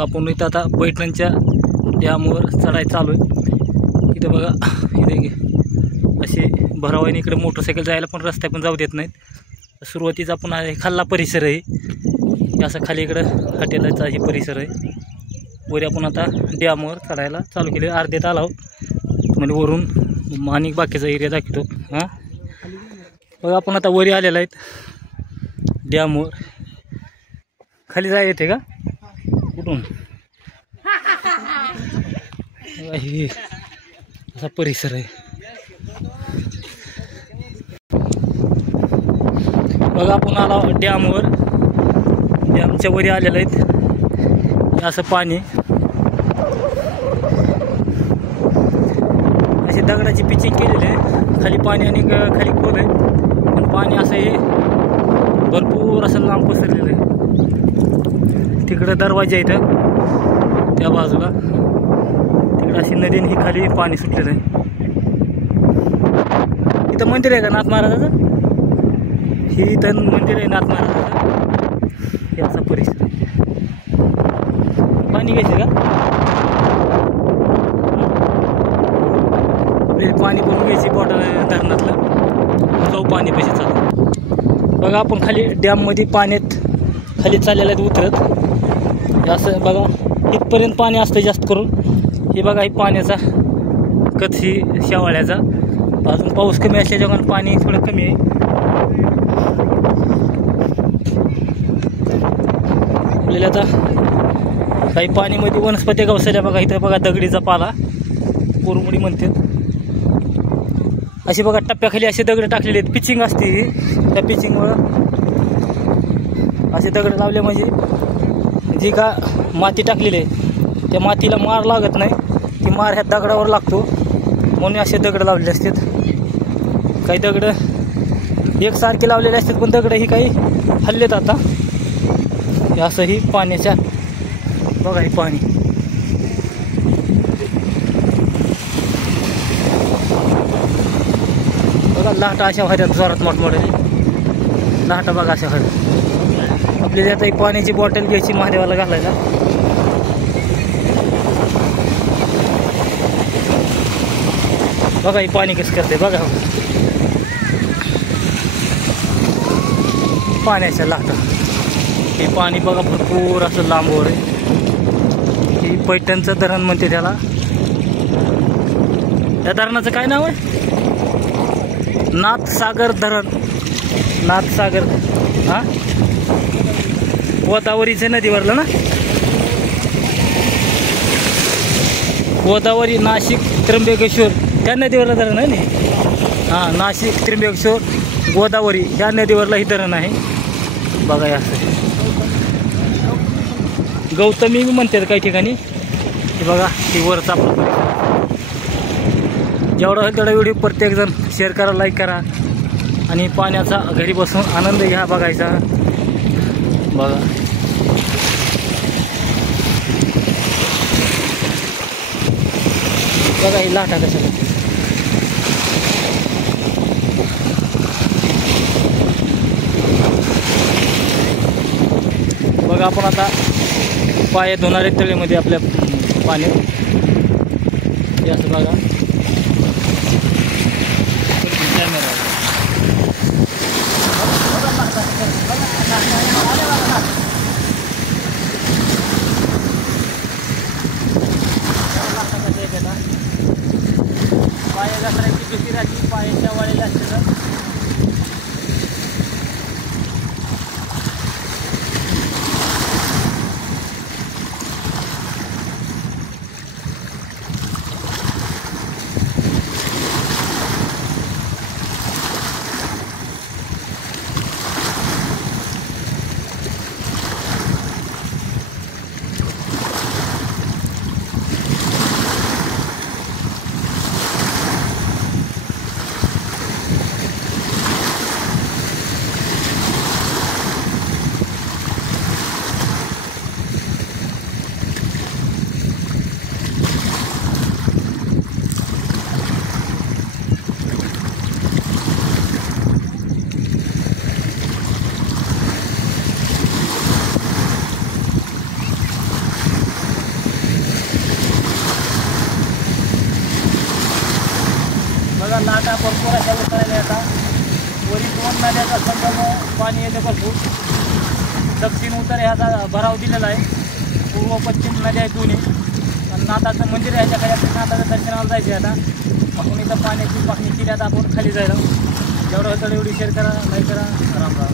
आपण इथं आता पैठणच्या डॅमवर चढाई चालू आहे। इथं बघा इथे असे भरावाने इकडे मोटरसायकल जायला पण रस्ते पण जाऊ देत नाहीत। सुरुवातीचा आपण खाल्ला परिसर आहे, असं खाली इकडं हॉटेलाचा हे परिसर आहे। वर आपण आता डॅमवर चढायला चालू केले, अर्ध्यात आलो म्हणजे वरून आणि बाकीचा एरिया दाखवतो। हां बघा आपण आता वरी आलेला आहेत डॅमवर। खाली जाय येते का कुठून? हे असा परिसर आहे बघा। आपण आलो डॅमवर, डॅमच्या वरी आलेलं आहेत। असं पाणी अशी दगडाची पिचिंग केलेली आहे, खाली पाणी आणि खाली खोल आहे, पण पाणी असं हे भरपूर असं लांब पसरलेलं आहे। तिकडं दरवाजा आहे इथं त्या बाजूला, तिकडं अशी नदीने ही खाली पाणी सुटलेलं आहे। इथं मंदिर आहे का नाथ महाराजाचं? ही इथं मंदिर आहे नाथ महाराजाचं। हे असा परिसर आहे। पाणी घ्यायचं का? पाणी भरून घ्यायची बॉटल धरणातलं, जाऊ पाणी पैसे चालू। बघा आपण खाली डॅममध्ये पाण्यात खाली चाललेलं आहे उतरत। असं बघा इथपर्यंत पाणी असतं जास्त करून। हे बघा ही पाण्याचा कथ ही शेवाळ्याचा, अजून पाऊस कमी असल्याच्या कारण पाणी थोडं कमी आहे। आपल्याला आता काही पाणीमध्ये वनस्पती गवसल्या बघा। इथं बघा दगडीचा पाला कोरमुडी म्हणतात। अशी बघा टप्प्याखाली असे दगड टाकलेले आहेत, पिचिंग असते त्या पिचिंगमुळं असे दगड लावले म्हणजे जी का माती टाकलेली आहे त्या मातीला मार लागत नाही, ती मार ह्या दगडावर लागतो म्हणून असे दगड लावलेले असतात। काही दगड एकसारखे लावलेले असतात पण दगड ही काही हल्लेत आता। हे असं ही पाण्याच्या बघा हे पाणी बघा, लाटा अशा व्हायच्यात जोरात मोठमोठ्याने लाटा बघा अशा व्हायच्या। आपल्याला आता एक पाण्याची बॉटल घ्यायची महादेवाला घालायला। बघा हे पाणी कसं करते बघा, पाण्याच्या लाटा। हे पाणी बघा भरपूर असं लांबवर आहे। हे पैठणचं धरण म्हणते त्याला। त्या धरणाचं काय नाव आहे? नाथसागर धरण, नाथसागर। हां गोदावरीचं नदीवरलं ना, गोदावरी नाशिक त्र्यंबकेश्वर त्या नदीवरलं धरण आहे ना। हां नाशिक त्र्यंबकेश्वर गोदावरी ह्या नदीवरला ही धरण आहे बघा। हे असं गौतमी म्हणतात काही ठिकाणी। हे बघा ही वरचा आपला जेवढा होईल तेवढा व्हिडिओ प्रत्येकजण शेअर करा, लाईक करा आणि पाण्याचा घरी बसून आनंद घ्या बघायचा बघा। बघा ही लाटा कशा बघा। आपण आता पाय धुणारे तळेमध्ये आपल्या पाण्यात हे असं बघा कॅमेरा। पाया घसरायची भीती राहते, पायाच्या वाळीला असते। भरपूर अशा उतरायला आता वरील 2 नद्याचा संगम पाणी येते भरपूर. दक्षिण उत्तर ह्याचा भराव दिलेला आहे. पूर्व पश्चिम नद्या आहेत दोन्ही. आणि नाथाचं मंदिर आहे ह्याच्या खाली. नाथाच्या दर्शनाला जायचं आहे आता. आपण इथं पाण्याची पाहणी केली. आता आपण खाली जायला. जेवढं होतं एवढी शेअर करा, लाईक करा. राम राम.